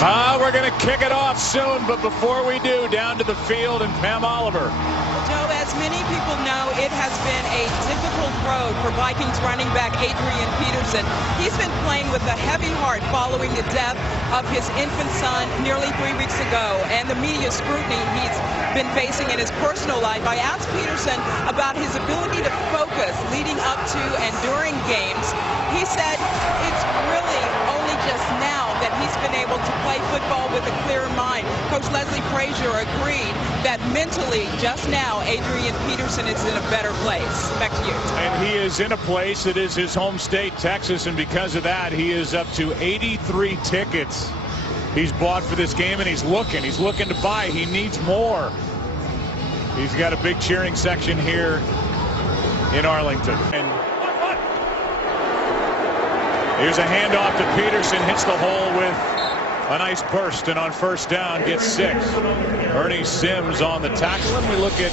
We're going to kick it off soon, but before we do, down to the field and Pam Oliver. Joe, as many people know, it has been a difficult road for Vikings running back Adrian Peterson. He's been playing with a heavy heart following the death of his infant son nearly 3 weeks ago, and the media scrutiny he's been facing in his personal life. I asked Peterson about his ability to focus leading up to and during games. He said it's really only just now that he's been able to play football with a clear mind. Coach Leslie Frazier agreed that mentally, just now, Adrian Peterson is in a better place. Back to you. And he is in a place that is his home state, Texas, and because of that, he is up to 83 tickets he's bought for this game, and he's looking to buy. He needs more. He's got a big cheering section here in Arlington. And here's a handoff to Peterson, hits the hole with a nice burst, and on first down gets 6. Ernie Sims on the tackle. And we look at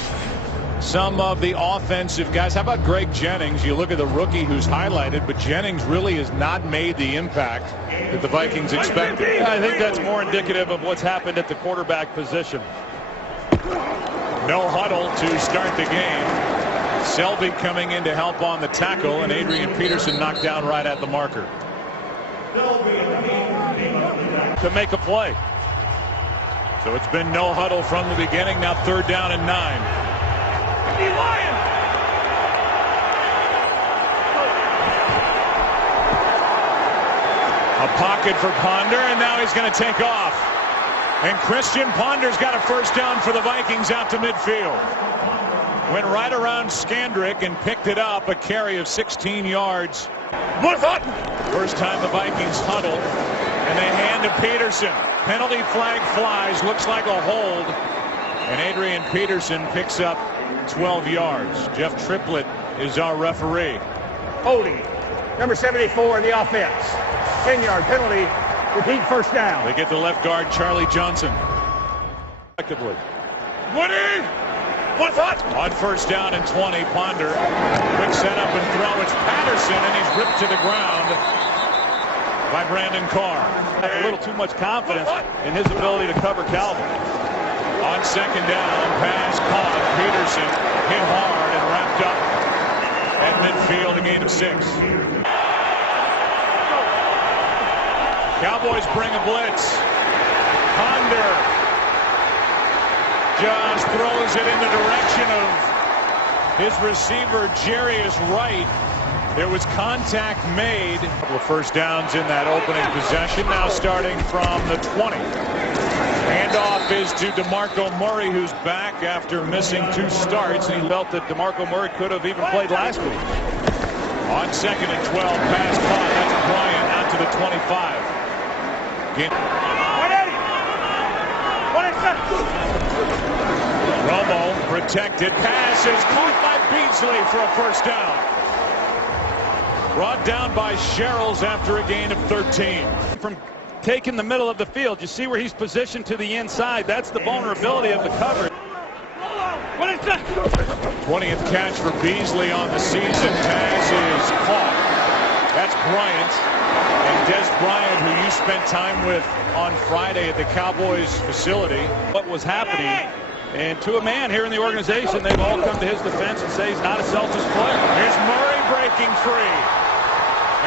some of the offensive guys. How about Greg Jennings? You look at the rookie who's highlighted, but Jennings really has not made the impact that the Vikings expected. I think that's more indicative of what's happened at the quarterback position. No huddle to start the game. Selby coming in to help on the tackle, and Adrian Peterson knocked down right at the marker. To make a play. So it's been no huddle from the beginning. Now 3rd down and 9. A pocket for Ponder, and now he's going to take off. And Christian Ponder's got a first down for the Vikings out to midfield. Went right around Skandrick and picked it up, a carry of 16 yards. First time the Vikings huddle, and they hand to Peterson. Penalty flag flies, looks like a hold, and Adrian Peterson picks up 12 yards. Jeff Triplett is our referee. Holding, number 74 in the offense. 10-yard penalty, repeat first down. They get the left guard, Charlie Johnson. Effectively. On first down and 20, Ponder. Quick setup and throw. It's Patterson, and he's ripped to the ground by Brandon Carr. A little too much confidence in his ability to cover Calvin. On second down, pass caught. Peterson hit hard and wrapped up at midfield, a gain of 6. Cowboys bring a blitz. Ponder just throws it in the direction of his receiver, Jarius Wright. There was contact made. A couple of first downs in that opening possession. Now starting from the 20. Handoff is to DeMarco Murray, who's back after missing 2 starts. He felt that DeMarco Murray could have even played last week. On 2nd and 12, pass caught. That's Bryant out to the 25. Romo protected. Pass is caught by Beasley for a first down. Brought down by Sherrills after a gain of 13. From taking the middle of the field, you see where he's positioned to the inside. That's the vulnerability of the coverage. 20th catch for Beasley on the season. Pass is caught. That's Bryant. And Des Bryant, who you spent time with on Friday at the Cowboys facility. What was happening, and to a man here in the organization, they've all come to his defense and say he's not a selfish player. Here's Murray breaking free.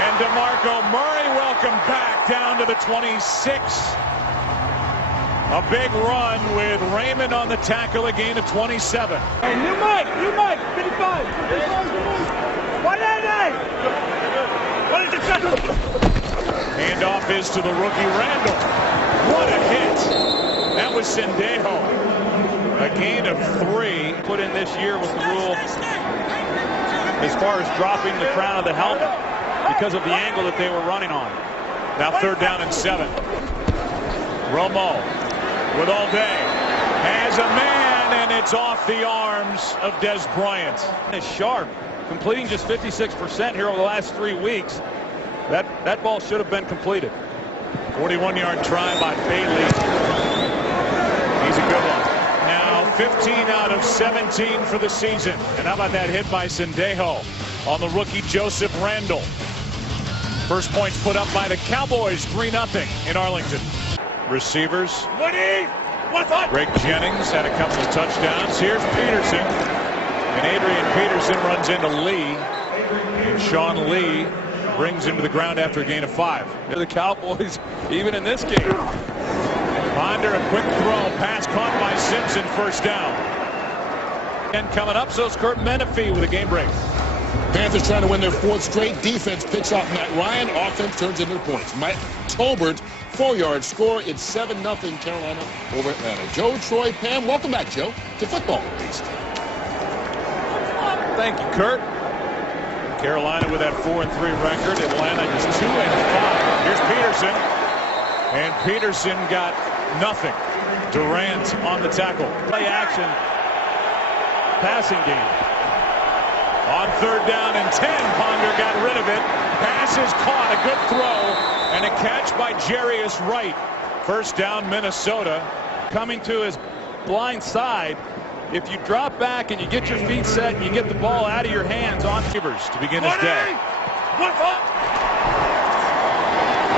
And DeMarco Murray welcome back down to the 26. A big run with Raymond on the tackle, a gain of 27. Hey, new Mike, 55. What Handoff is to the rookie Randall. What a hit. That was Sendejo. A gain of 3. Put in this year with the rule as far as dropping the crown of the helmet because of the angle that they were running on. Now 3rd down and 7. Romo with all day. Has a man, and it's off the arms of Des Bryant. It's sharp. Completing just 56% here over the last 3 weeks. That ball should have been completed. 41-yard try by Bailey. He's a good one. Now 15 out of 17 for the season. And how about that hit by Sendejo on the rookie Joseph Randall? First points put up by the Cowboys, 3-0 in Arlington. receivers. Greg Jennings had a couple of touchdowns. Here's Peterson. And Adrian Peterson runs into Lee. And Sean Lee brings him to the ground after a gain of 5. The Cowboys, even in this game. Ponder, a quick throw. Pass caught by Simpson. First down. And coming up, so is Kurt Menefee with a game break. Panthers trying to win their 4th straight. Defense picks off Matt Ryan. Offense turns into points. Mike Tolbert, 4-yard score. It's 7-0 Carolina over Atlanta. Joe, Troy, Pam, welcome back, Joe, to Football at Least. Thank you, Kurt. Carolina with that 4-3 record. Atlanta just 2-5. Here's Peterson. And Peterson got nothing. Durant on the tackle. Play action. Passing game. On 3rd down and 10, Ponder got rid of it. Pass is caught, a good throw, and a catch by Jarius Wright. First down, Minnesota. Coming to his blind side. If you drop back and you get your feet set and you get the ball out of your hands on receivers to begin his day.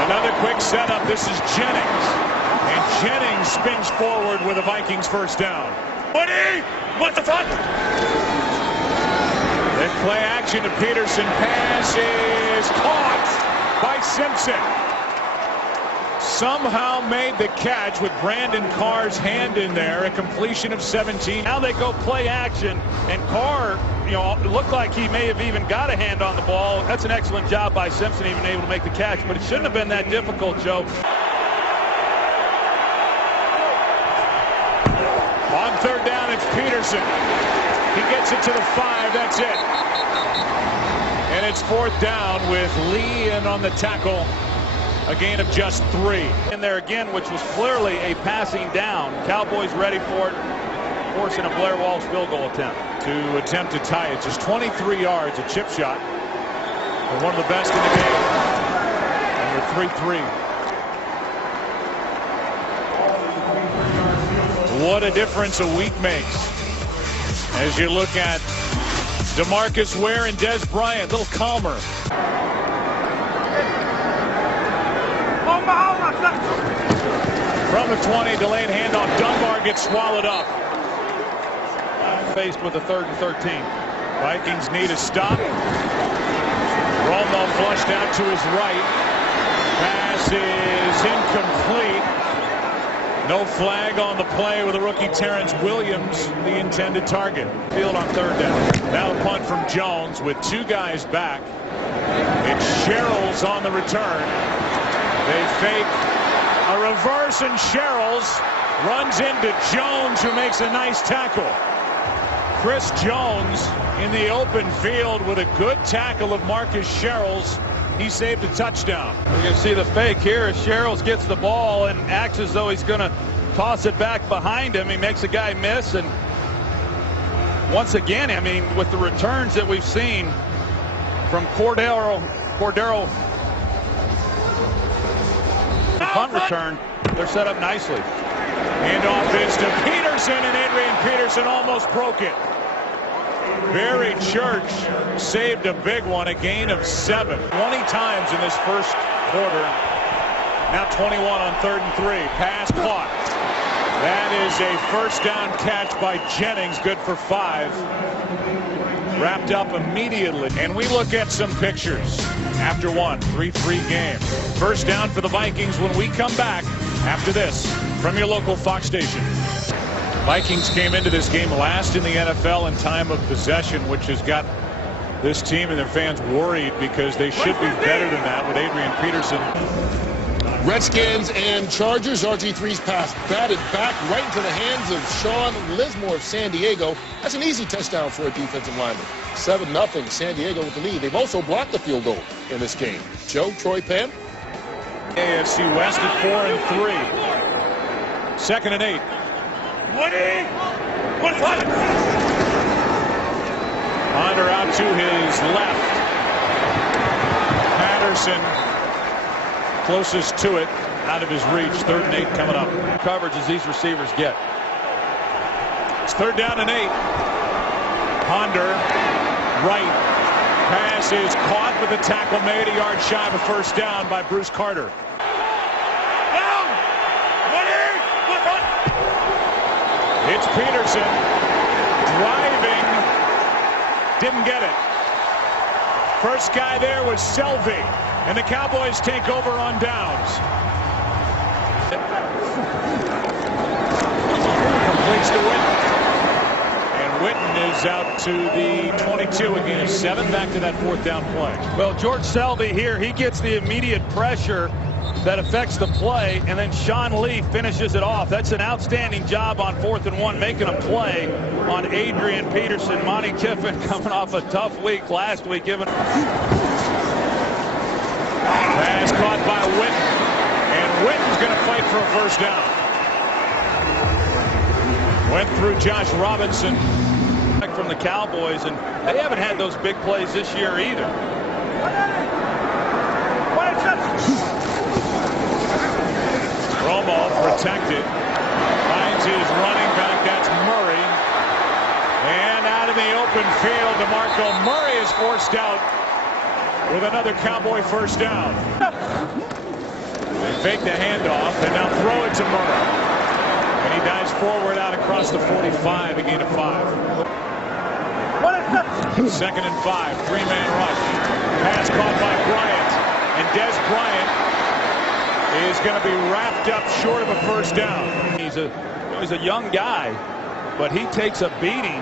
Another quick setup. This is Jennings. And Jennings spins forward with a Vikings first down. What the fuck? Then play action to Peterson. Pass is caught by Simpson. Somehow made the catch with Brandon Carr's hand in there. A completion of 17. Now they go play action, and Carr, it looked like he may have even got a hand on the ball. That's an excellent job by Simpson, even able to make the catch, but it shouldn't have been that difficult, Joe. On 3rd down, it's Peterson. He gets it to the 5. That's it. And it's 4th down with Lee in on the tackle. A gain of just 3. In there again, which was clearly a passing down. Cowboys ready for it, forcing a Blair Walsh field goal attempt. To attempt to tie it. Just 23 yards, a chip shot. And one of the best in the game. And we're 3-3. What a difference a week makes. As you look at DeMarcus Ware and Des Bryant, a little calmer. From the 20, delayed handoff. Dunbar gets swallowed up. Faced with a 3rd and 13. Vikings need a stop. Romo flushed out to his right. Pass is incomplete. No flag on the play with the rookie Terrence Williams, the intended target. Field on 3rd down. Now a punt from Jones with 2 guys back. It's Sherrills on the return. They fake a reverse, and Sherrills runs into Jones, who makes a nice tackle. Chris Jones in the open field with a good tackle of Marcus Sherrills. He saved a touchdown. You can see the fake here as Sherrills gets the ball and acts as though he's going to toss it back behind him. He makes a guy miss, and once again, I mean, with the returns that we've seen from Cordero, the punt return, they're set up nicely. Handoff is to Peterson, and Adrian Peterson almost broke it. Barry Church saved a big one, a gain of 7. 20 times in this first quarter. Now 21 on 3rd and 3. Pass caught. That is a first down catch by Jennings, good for 5. Wrapped up immediately. And we look at some pictures after 3-3 game. First down for the Vikings when we come back after this from your local Fox station. Vikings came into this game last in the NFL in time of possession, which has got this team and their fans worried because they should be better than that with Adrian Peterson. Redskins and Chargers. RG3's pass batted back right into the hands of Sean Lismore of San Diego. That's an easy touchdown for a defensive lineman. 7-0 San Diego with the lead. They've also blocked the field goal in this game. Joe, Troy, Pam. AFC West at 4-3. 2nd and 8. Ponder out to his left. Patterson closest to it, out of his reach. 3rd and 8 coming up. Coverage as these receivers get. It's 3rd down and 8. Ponder right. Pass is caught, but the tackle made, a yard shy of a first down by Bruce Carter. It's Peterson driving, didn't get it. First guy there was Selvey, and the Cowboys take over on downs. Completes to Witten. And Witten is out to the 22, a gain of 7, back to that 4th down play. Well, George Selvey here, he gets the immediate pressure that affects the play, and then Sean Lee finishes it off. That's an outstanding job on 4th and 1, making a play on Adrian Peterson. Monty Kiffin coming off a tough week last week, giving pass caught by Witten, and Witten's going to fight for a first down. Went through Josh Robinson from the Cowboys, and they haven't had those big plays this year either. Romo protected, finds his running back, that's Murray, and out in the open field, DeMarco Murray is forced out with another Cowboy first down. They fake the handoff and now throw it to Murray, and he dives forward out across the 45, a gain of 5. 2nd and 5, 3-man rush, pass caught by Bryant, and Des Bryant is going to be wrapped up short of a first down. He's a young guy, but he takes a beating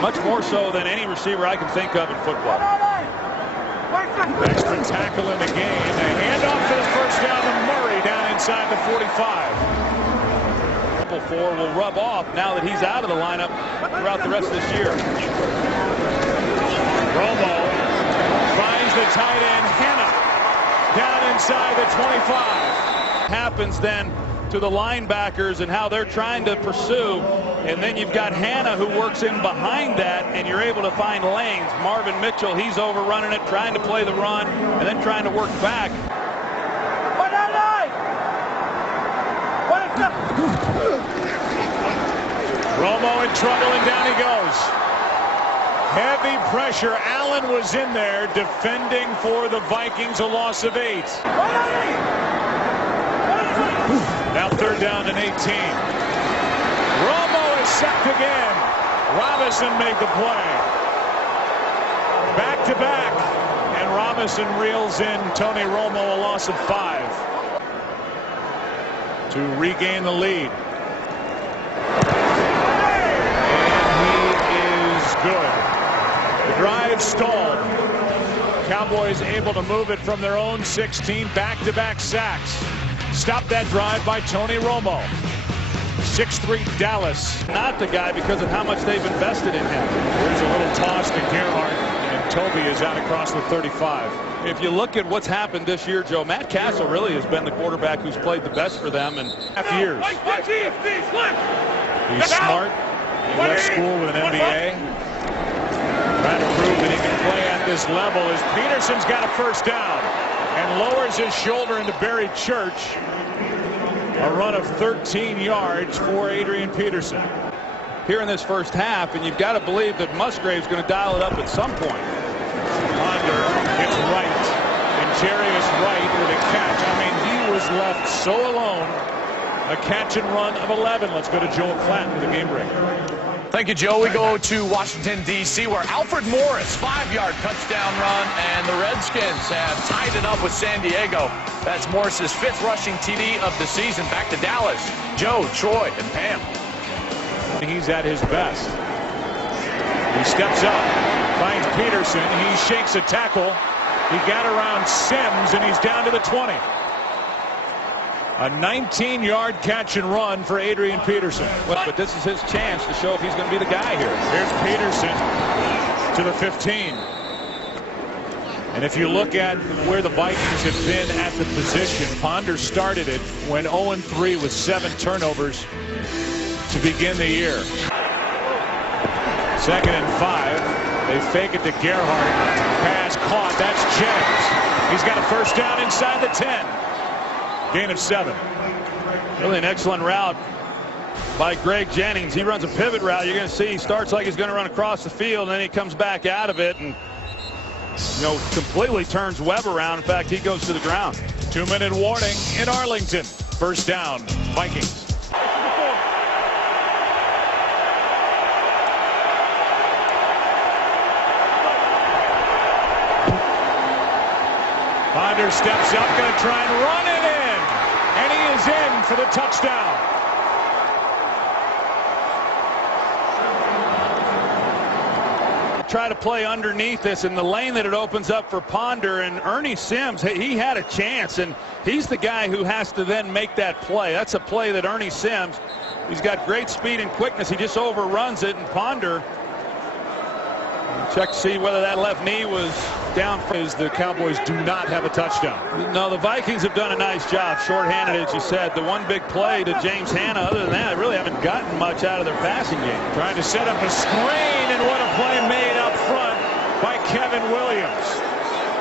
much more so than any receiver I can think of in football. Extra tackle in the game. A handoff for the first down to Murray down inside the 45. Four will rub off now that he's out of the lineup throughout the rest of this year. Romo finds the tight end Hannah down inside the 25. Happens then to the linebackers and how they're trying to pursue, and then you've got Hannah who works in behind that, and you're able to find lanes. Marvin Mitchell, he's overrunning it, trying to play the run, and then trying to work back. Romo in trouble, and down he goes. Heavy pressure. Allen was in there defending for the Vikings, a loss of 8. Now 3rd down and 18. Romo is sacked again. Robinson made the play. Back to back, and Robinson reels in Tony Romo, a loss of 5 to regain the lead. Good. The drive stalled. Cowboys able to move it from their own 16, back-to-back sacks. Stop that drive by Tony Romo. 6'3" Dallas. Not the guy because of how much they've invested in him. There's a little toss to Gerhardt, and Toby is out across the 35. If you look at what's happened this year, Joe, Matt Castle really has been the quarterback who's played the best for them in half years. He's smart. He left school with an MBA. Trying to prove that he can play at this level as Peterson's got a first down and lowers his shoulder into Barry Church. A run of 13 yards for Adrian Peterson. Here in this first half, and you've got to believe that Musgrave's going to dial it up at some point. Ponder gets right, and Jerry is right with a catch. I mean, he was left so alone. A catch and run of 11. Let's go to Joel Klatt with a game breaker. Thank you, Joe. We go to Washington, D.C., where Alfred Morris, 5-yard touchdown run, and the Redskins have tied it up with San Diego. That's Morris's 5th rushing TD of the season. Back to Dallas. Joe, Troy, and Pam. He's at his best. He steps up, finds Peterson. He shakes a tackle. He got around Sims, and he's down to the 20. A 19-yard catch and run for Adrian Peterson. But this is his chance to show if he's going to be the guy here. Here's Peterson to the 15. And if you look at where the Vikings have been at the position, Ponder started it when 0-3 with 7 turnovers to begin the year. 2nd and 5. They fake it to Gerhardt. Pass caught. That's Jennings. He's got a first down inside the 10. Gain of 7. Really an excellent route by Greg Jennings. He runs a pivot route. You're going to see he starts like he's going to run across the field, and then he comes back out of it and, completely turns Webb around. In fact, he goes to the ground. 2-minute warning in Arlington. First down, Vikings. Ponder steps up, going to try and run it in. And he is in for the touchdown. Try to play underneath this in the lane that it opens up for Ponder, and Ernie Sims, he had a chance, and he's the guy who has to then make that play. That's a play that Ernie Sims, he's got great speed and quickness. He just overruns it, and Ponder, check to see whether that left knee was down. The Cowboys do not have a touchdown. No, the Vikings have done a nice job, shorthanded, as you said. The one big play to James Hanna. Other than that, they really haven't gotten much out of their passing game. Trying to set up a screen, and what a play made up front by Kevin Williams.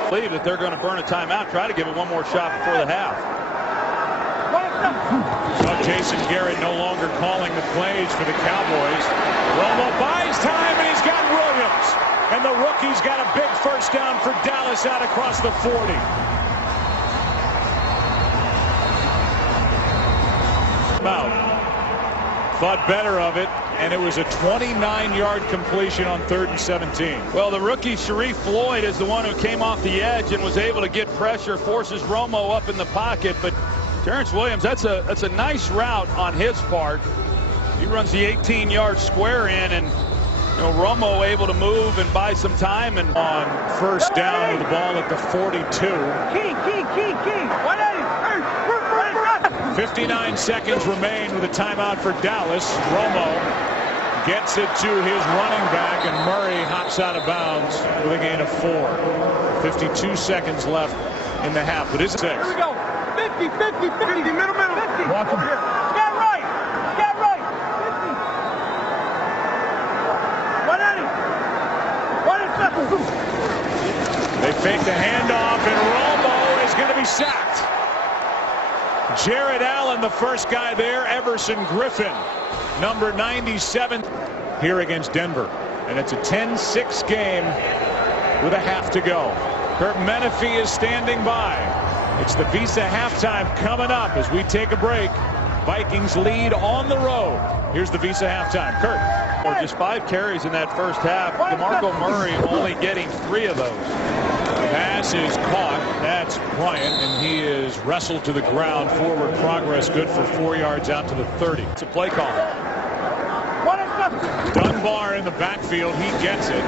I believe that they're going to burn a timeout, try to give it one more shot before the half. So Jason Garrett no longer calling the plays for the Cowboys. Romo buys time, and he's got Williams. And the rookie's got a big first down for Dallas out across the 40. Thought better of it, and it was a 29-yard completion on 3rd and 17. Well, the rookie Sharif Floyd is the one who came off the edge and was able to get pressure, forces Romo up in the pocket. But Terrence Williams, that's a nice route on his part. He runs the 18-yard square in, and Romo able to move and buy some time. And on first down with the ball at the 42. 59 seconds remain with a timeout for Dallas. Romo gets it to his running back, and Murray hops out of bounds with a gain of 4. 52 seconds left in the half. But it's 6. Here we go. 50, 50, middle. 50. Watch him here. Get right. 50. 180. They fake the handoff, and Romo is going to be sacked. Jared Allen, the first guy there. Everson Griffin, number 97, here against Denver. And it's a 10-6 game with a half to go. Kurt Menefee is standing by. It's the Visa halftime coming up as we take a break. Vikings lead on the road. Here's the Visa halftime. Kurt. Or just 5 carries in that first half. DeMarco Murray only getting 3 of those. Pass is caught. That's Bryant, and he is wrestled to the ground. Forward progress good for 4 yards out to the 30. It's a play call. Dunbar in the backfield. He gets it.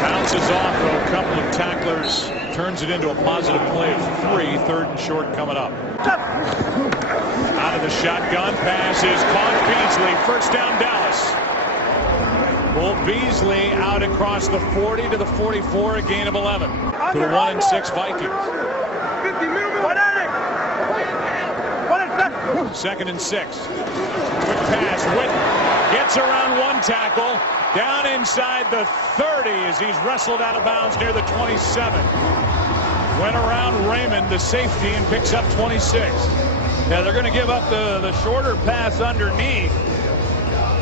Bounces off a couple of tacklers. Turns it into a positive play of 3. 3rd and short coming up. Out of the shotgun. Pass is caught. Beasley. First down Dallas. Will Beasley out across the 40 to the 44, a gain of 11 to the 1-6 Vikings. 2nd and 6. Quick pass. Witten gets around one tackle. Down inside the 30 as he's wrestled out of bounds near the 27. Went around Raymond, the safety, and picks up 26. Yeah, they're going to give up the shorter pass underneath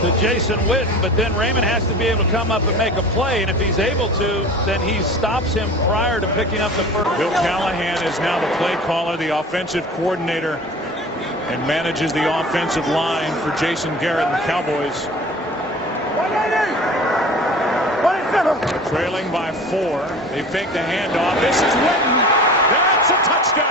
to Jason Witten, but then Raymond has to be able to come up and make a play, and if he's able to, then he stops him prior to picking up the first. Bill Callahan is now the play caller, the offensive coordinator, and manages the offensive line for Jason Garrett and the Cowboys. Trailing by 4. They fake the handoff. This is Witten. That's a touchdown.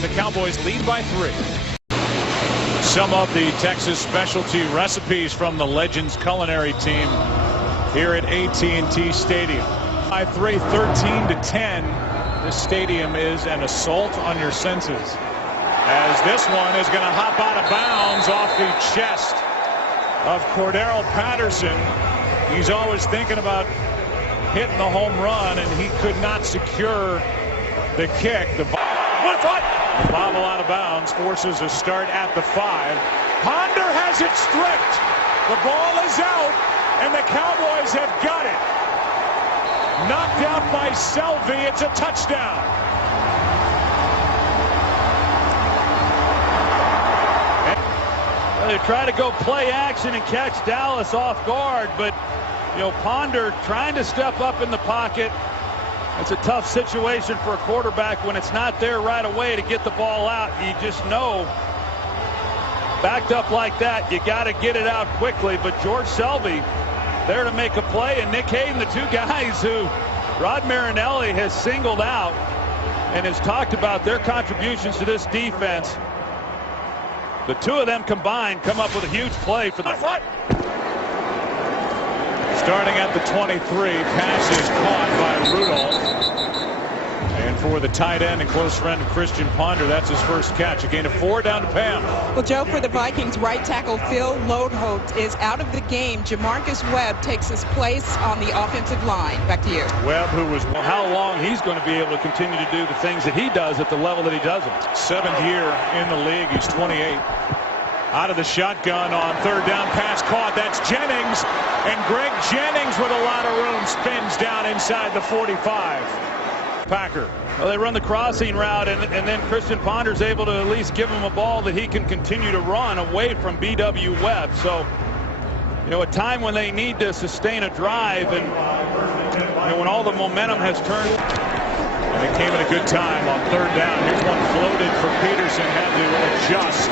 The Cowboys lead by 3. Some of the Texas specialty recipes from the Legends culinary team here at AT&T Stadium. By 3, 13-10. This stadium is an assault on your senses, as this one is going to hop out of bounds off the chest of Cordero Patterson. He's always thinking about hitting the home run, and he could not secure the kick. The bobble out of bounds forces a start at the 5. Ponder has it stripped. The ball is out, and the Cowboys have got it. Knocked out by Selvey. It's a touchdown. They try to go play action and catch Dallas off guard, but Ponder trying to step up in the pocket, It's a tough situation for a quarterback when it's not there right away to get the ball out. You just know, backed up like that, you got to get it out quickly. But George Selvey there to make a play, and Nick Hayden, the two guys who Rod Marinelli has singled out and has talked about their contributions to this defense. The two of them combined come up with a huge play for them. Starting at the 23, pass is caught by Rudolph. And for the tight end and close friend of Christian Ponder, that's his first catch. A gain of 4 down to Pam. Well, Joe, for the Vikings, right tackle Phil Lodeholt is out of the game. Jamarcus Webb takes his place on the offensive line. Back to you. Webb, who was How long he's going to be able to continue to do the things that he does at the level that he does them. 7th year in the league. He's 28. Out of the shotgun on 3rd down, pass caught. That's Jennings, and Greg Jennings with a lot of room spins down inside the 45. Packer. Well, they run the crossing route, and then Christian Ponder's able to at least give him a ball that he can continue to run away from B.W. Webb. So, you know, a time when they need to sustain a drive, and you know, when all the momentum has turned. And it came at a good time on 3rd down. Here's one floated for Peterson, had to adjust.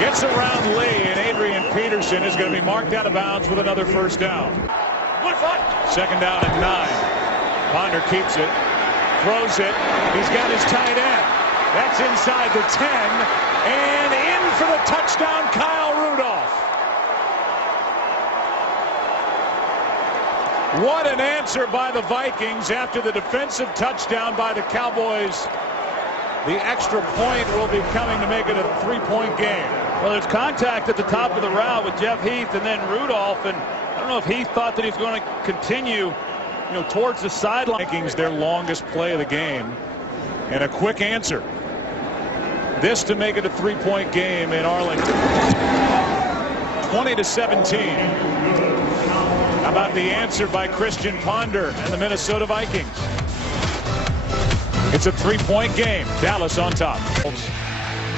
Gets around Lee, and Adrian Peterson is going to be marked out of bounds with another first down. 2nd down and 9. Ponder keeps it, throws it. He's got his tight end. That's inside the 10, and in for the touchdown, Kyle Rudolph. What an answer by the Vikings after the defensive touchdown by the Cowboys. The extra point will be coming to make it a 3-point game. Well, there's contact at the top of the route with Jeff Heath and then Rudolph, and I don't know if Heath thought that he was going to continue, you know, towards the sideline. Vikings, their longest play of the game, and a quick answer. This to make it a 3-point game in Arlington. 20-17. How about the answer by Christian Ponder and the Minnesota Vikings? It's a 3-point game. Dallas on top.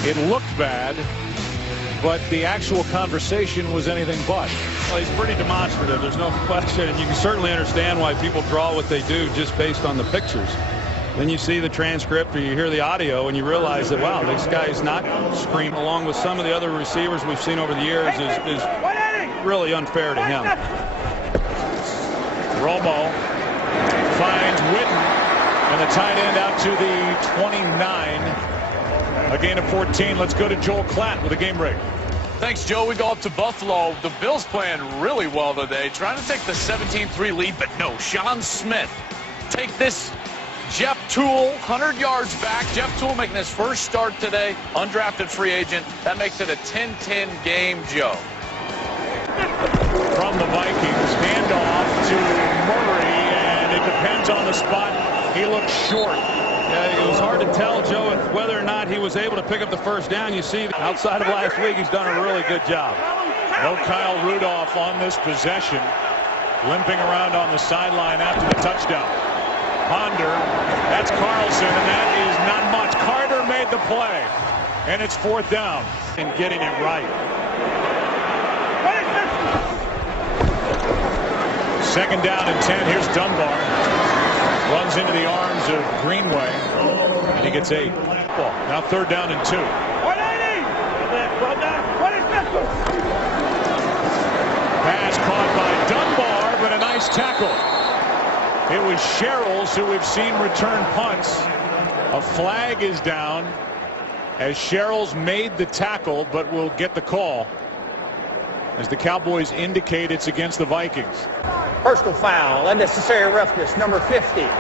It looked bad, but the actual conversation was anything but. Well, he's pretty demonstrative. There's no question, and you can certainly understand why people draw what they do just based on the pictures. Then you see the transcript or you hear the audio and you realize that, wow, this guy's not screaming, along with some of the other receivers we've seen over the years, is really unfair to him. Romo finds Witten, and the tight end out to the 29. A gain of 14. Let's go to Joel Klatt with a game break. Thanks, Joe. We go up to Buffalo. The Bills playing really well today, trying to take the 17-3 lead, but no. Sean Smith take this. Jeff Toole, 100 yards back. Jeff Toole making his first start today, undrafted free agent. That makes it a 10-10 game, Joe. From the Vikings, handoff to Murray, and it depends on the spot. He looks short. Yeah, it was hard to tell, Joe, whether or not he was able to pick up the first down. You see, outside of last week, he's done a really good job. No Kyle Rudolph on this possession, limping around on the sideline after the touchdown. Ponder, that's Carlson, and that is not much. Carter made the play, and it's 4th down. And getting it right. 2nd down and 10. Here's Dunbar. Runs into the arms of Greenway, and he gets 8. Now 3rd down and 2. Pass caught by Dunbar, but a nice tackle. It was Sherrills who we've seen return punts. A flag is down as Sherrills made the tackle, but will get the call as the Cowboys indicate it's against the Vikings. Personal foul, unnecessary roughness, number 50. Hit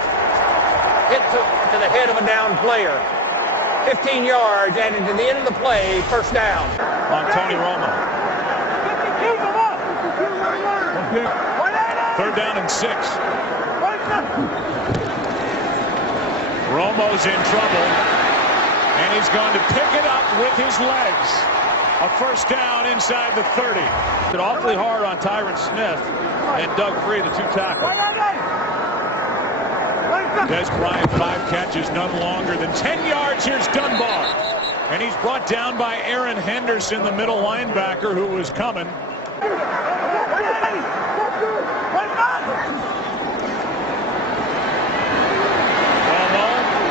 to the head of a down player. 15 yards, and into the end of the play, first down. On Tony Romo. 3rd down and 6. Romo's in trouble, and he's going to pick it up with his legs. A first down inside the 30. It's awfully hard on Tyron Smith and Doug Free, the 2 tackles. Des Bryant, 5 catches, none longer than 10 yards. Here's Dunbar, and he's brought down by Aaron Henderson, the middle linebacker, who was coming.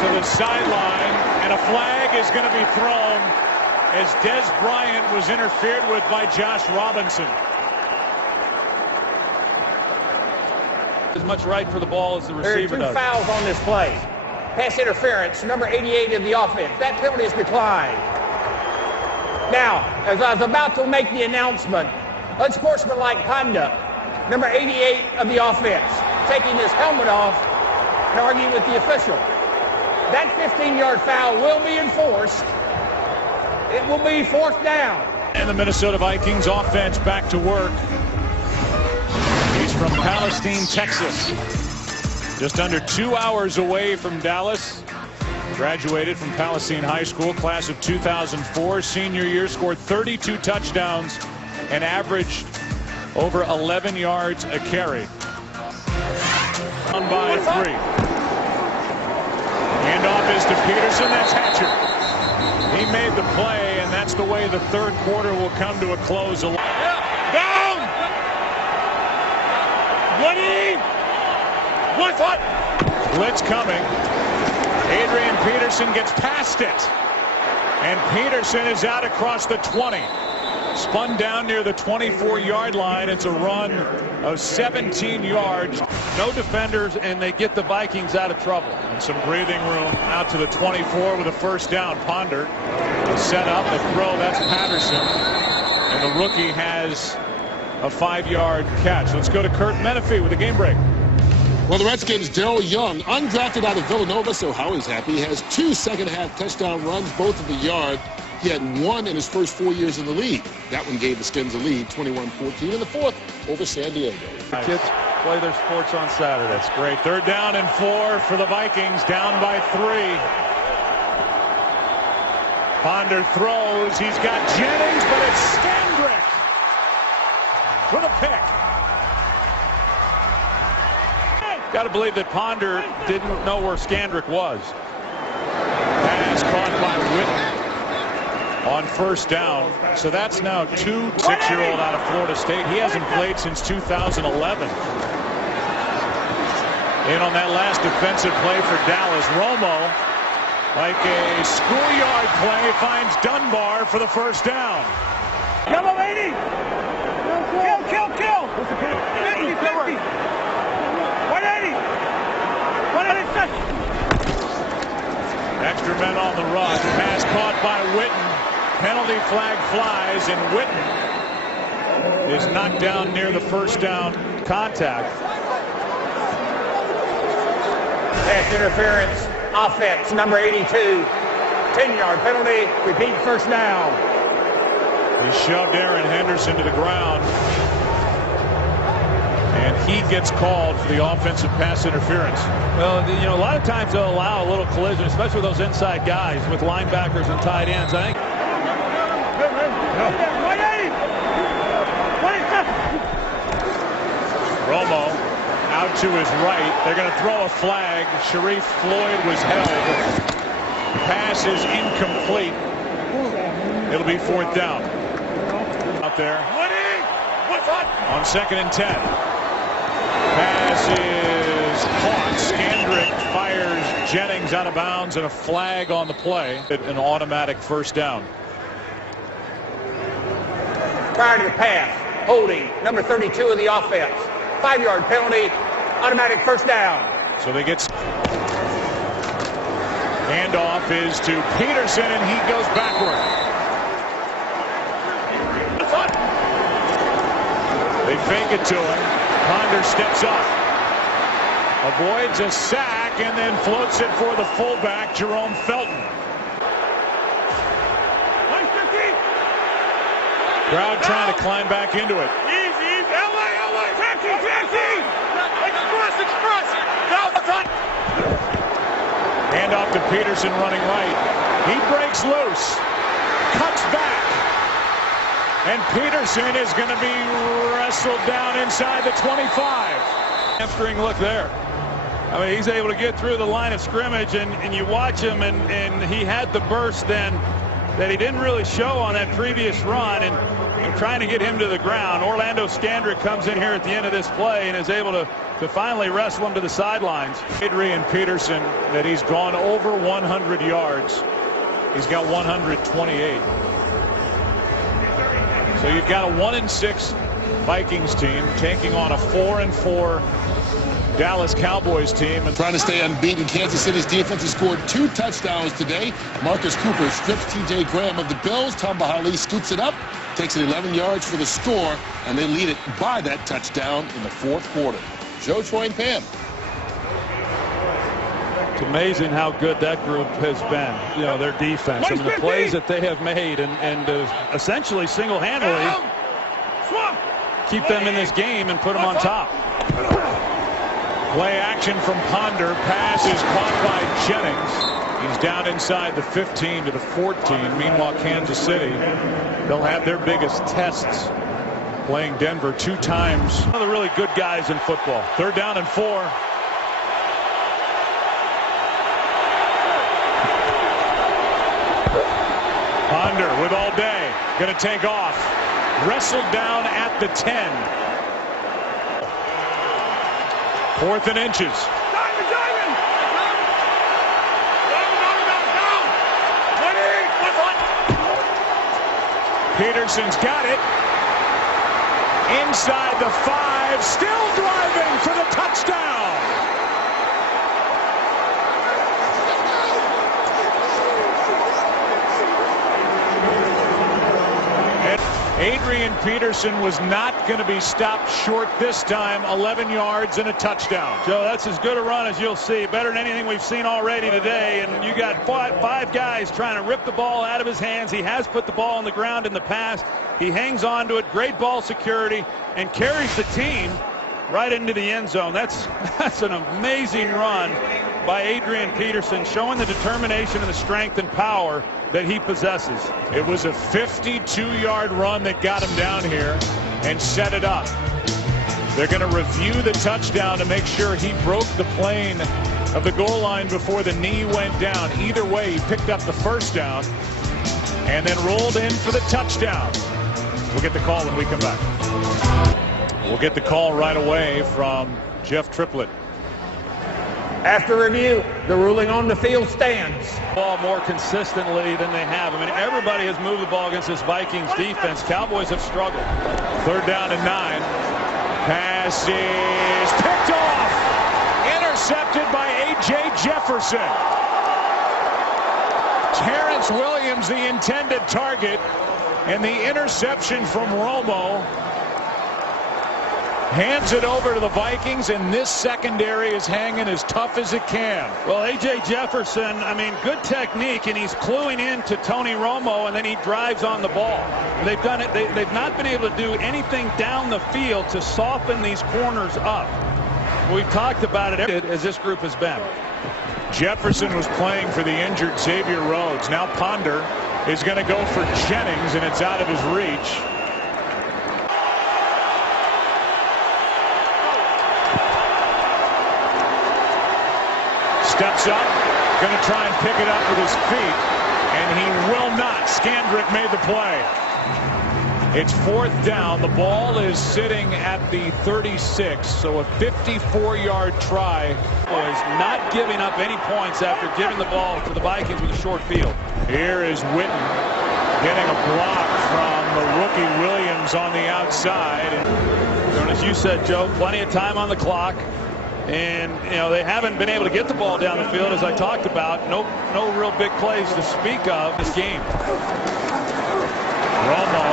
to the sideline, and a flag is going to be thrown as Des Bryant was interfered with by Josh Robinson. As much right for the ball as the receiver There are two does. fouls on this play. Pass interference, number 88 of the offense. That penalty is declined. Now, as I was about to make the announcement, unsportsmanlike conduct, number 88 of the offense, taking his helmet off and arguing with the official. That 15-yard foul will be enforced. It will be fourth down. And the Minnesota Vikings offense back to work. He's from Palestine, Texas. Just under 2 hours away from Dallas. Graduated from Palestine High School, class of 2004. Senior year, scored 32 touchdowns and averaged over 11 yards a carry. Down by 3. Handoff is to Peterson. That's Hatcher. He made the play, and that's the way the third quarter will come to a close. Down! One foot! Blitz coming. Adrian Peterson gets past it. And Peterson is out across the 20. Spun down near the 24-yard line. It's a run of 17 yards. No defenders, and they get the Vikings out of trouble. And some breathing room out to the 24 with a first down. Ponder set up the throw. That's Patterson. And the rookie has a 5-yard catch. Let's go to Kurt Menefee with a game break. Well, the Redskins' Darrell Young, undrafted out of Villanova, so Howie's happy. He has 2 second-half touchdown runs, both of the yard. He had 1 in his first 4 years in the league. That one gave the Skins a lead, 21-14, in the fourth over San Diego. The kids play their sports on Saturday. That's great. 3rd down and 4 for the Vikings, down by 3. Ponder throws. He's got Jennings, but it's Skandrick with a pick. Got to believe that Ponder didn't know where Skandrick was. Pass caught by Whitten on first down. So that's now 2 6-year-old out of Florida State. He hasn't played since 2011. And on that last defensive play for Dallas, Romo, like a schoolyard play, finds Dunbar for the first down. Yellow 80! Kill! 50! 180! 180! Extra men on the run. Pass caught by Whitten. Penalty flag flies, and Whitten is knocked down near the first down contact. Pass interference, offense, number 82. 10-yard penalty, repeat first down. He shoved Aaron Henderson to the ground, and he gets called for the offensive pass interference. Well, you know, a lot of times they'll allow a little collision, especially with those inside guys, with linebackers and tight ends. I think. Romo out to his right. They're going to throw a flag. Sharif Floyd was held. Pass is incomplete. It'll be 4th down. Out there. On 2nd and 10. Pass is caught. Skandrick fires Jennings out of bounds, and a flag on the play. An automatic first down. Prior to the pass, holding, number 32 of the offense. 5-yard penalty, automatic first down. So they get. Handoff is to Peterson, and he goes backward. They fake it to him. Ponder steps up. Avoids a sack and then floats it for the fullback, Jerome Felton. Crowd trying to climb back into it. Easy. LA. Taxi. Express. Down the front. Handoff to Peterson running right. He breaks loose. Cuts back. And Peterson is going to be wrestled down inside the 25. Hamstring look there. I mean, he's able to get through the line of scrimmage, and you watch him, and he had the burst then that he didn't really show on that previous run, and trying to get him to the ground. Orlando Scandrick comes in here at the end of this play and is able to finally wrestle him to the sidelines. Adrian Peterson, that he's gone over 100 yards. He's got 128. So you've got a 1-6 Vikings team taking on a 4-4 Dallas Cowboys team. And trying to stay unbeaten, Kansas City's defense has scored 2 touchdowns today. Marcus Cooper strips T.J. Graham of the Bills. Tamba Hali scoops it up, takes it 11 yards for the score, and they lead it by that touchdown in the 4th quarter. Joe, Troy, and Pam. It's amazing how good that group has been. You know, their defense. I mean, the plays that they have made and essentially single-handedly keep them in this game and put them on top. Play action from Ponder. Pass is caught by Jennings. He's down inside the 15 to the 14. Meanwhile, Kansas City, they'll have their biggest tests playing Denver 2 times. One of the really good guys in football. 3rd down and 4. Ponder with all day. Going to take off. Wrestled down at the 10. 4th and inches. Peterson's got it. Inside the 5. Still driving for the touchdown. Adrian Peterson was not going to be stopped short this time. 11 yards and a touchdown. Joe, that's as good a run as you'll see. Better than anything we've seen already today. And you got five guys trying to rip the ball out of his hands. He has put the ball on the ground in the past. He hangs on to it. Great ball security and carries the team right into the end zone. That's an amazing run by Adrian Peterson, showing the determination and the strength and power that he possesses. It was a 52-yard run that got him down here and set it up. They're going to review the touchdown to make sure he broke the plane of the goal line before the knee went down. Either way, he picked up the 1st down and then rolled in for the touchdown. We'll get the call when we come back. We'll get the call right away from Jeff Triplett. After review, the ruling on the field stands. Ball more consistently than they have. I mean, everybody has moved the ball against this Vikings defense. Cowboys have struggled. 3rd down and 9. Pass is picked off. Intercepted by A.J. Jefferson. Terrence Williams, the intended target, and the interception from Romo hands it over to the Vikings, and this secondary is hanging as tough as it can. Well, A.J. Jefferson, I mean, good technique, and he's cluing in to Tony Romo, and then he drives on the ball. They've done it. They've not been able to do anything down the field to soften these corners up. We've talked about it as this group has been. Jefferson was playing for the injured Xavier Rhodes. Now Ponder is going to go for Jennings, and it's out of his reach. Steps up, going to try and pick it up with his feet, and he will not. Scandrick made the play. It's 4th down. The ball is sitting at the 36, so a 54-yard try. Boys not giving up any points after giving the ball to the Vikings with a short field. Here is Witten getting a block from the rookie Williams on the outside. And as you said, Joe, plenty of time on the clock. And, you know, they haven't been able to get the ball down the field, as I talked about. No real big plays to speak of this game. Romo,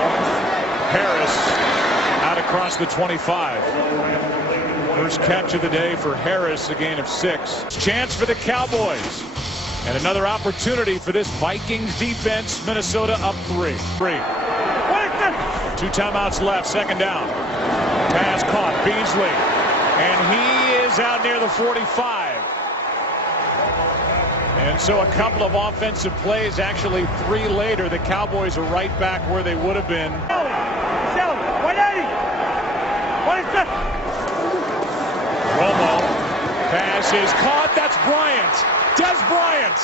Harris out across the 25. First catch of the day for Harris, a gain of 6. Chance for the Cowboys. And another opportunity for this Vikings defense. Minnesota up 3. 2 timeouts left, 2nd down. Pass caught, Beasley. And he is out near the 45. And so a couple of offensive plays, actually 3 later, the Cowboys are right back where they would have been. Romo, pass is caught. That's Bryant. Des Bryant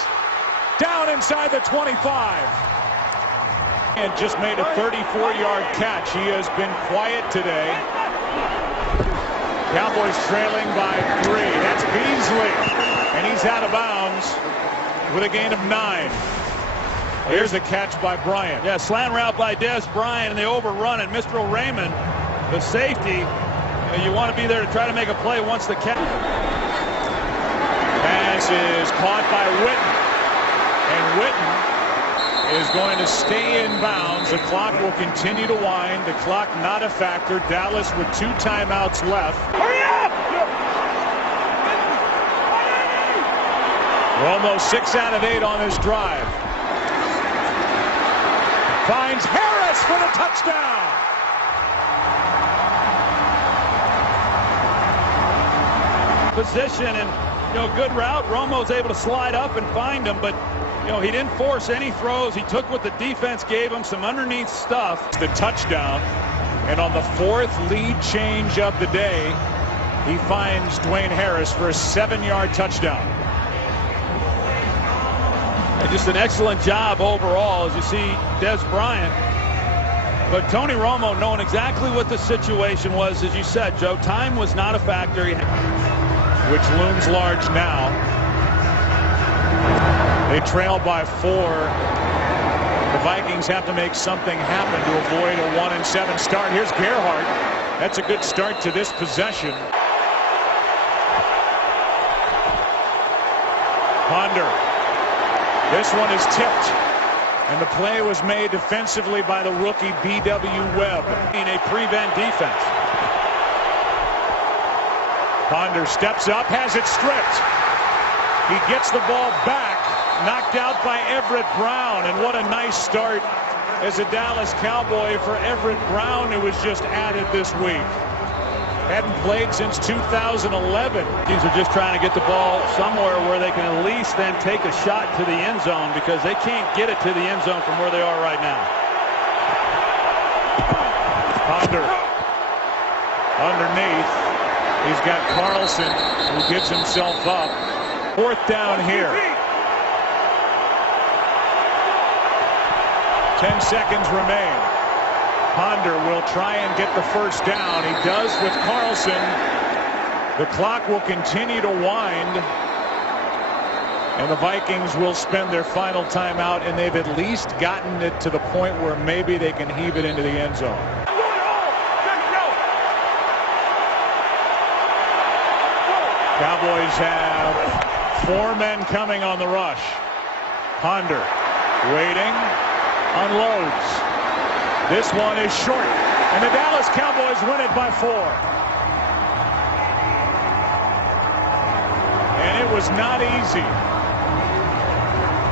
down inside the 25. And just made a 34-yard catch. He has been quiet today. Cowboys trailing by 3. That's Beasley. And he's out of bounds with a gain of 9. Here's the catch by Bryant. Yeah, slant route by Des Bryant, and they overrun it. Mr. Raymond, the safety, you want to be there to try to make a play once the catch. Pass is caught by Witten. And Witten is going to stay in bounds. The clock will continue to wind. The clock not a factor. Dallas with 2 timeouts left. Hurry up! Romo 6 out of 8 on this drive. Finds Harris for the touchdown. Position and, good route. Romo's able to slide up and find him, but he didn't force any throws. He took what the defense gave him, some underneath stuff. The touchdown, and on the 4th lead change of the day, he finds Dwayne Harris for a 7-yard touchdown. And just an excellent job overall, as you see Des Bryant. But Tony Romo knowing exactly what the situation was, as you said, Joe. Time was not a factor. Which looms large now. They trail by 4. The Vikings have to make something happen to avoid a 1-7 start. Here's Gerhardt. That's a good start to this possession. Ponder. This one is tipped. And the play was made defensively by the rookie B.W. Webb. In a prevent defense. Ponder steps up, has it stripped. He gets the ball back. Knocked out by Everett Brown, and what a nice start as a Dallas Cowboy for Everett Brown, who was just added this week. Hadn't played since 2011. These are just trying to get the ball somewhere where they can at least then take a shot to the end zone, because they can't get it to the end zone from where they are right now. Ponder underneath. He's got Carlson, who gives himself up. 4th down here. 10 seconds remain. Ponder will try and get the first down. He does with Carlson. The clock will continue to wind. And the Vikings will spend their final timeout, and they've at least gotten it to the point where maybe they can heave it into the end zone. Cowboys have 4 men coming on the rush. Ponder waiting. Unloads. This one is short, and the Dallas Cowboys win it by 4. And it was not easy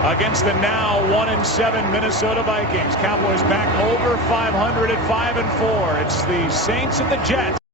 against the now 1-7 Minnesota Vikings. Cowboys back over 500 at 5-4. It's the Saints and the Jets.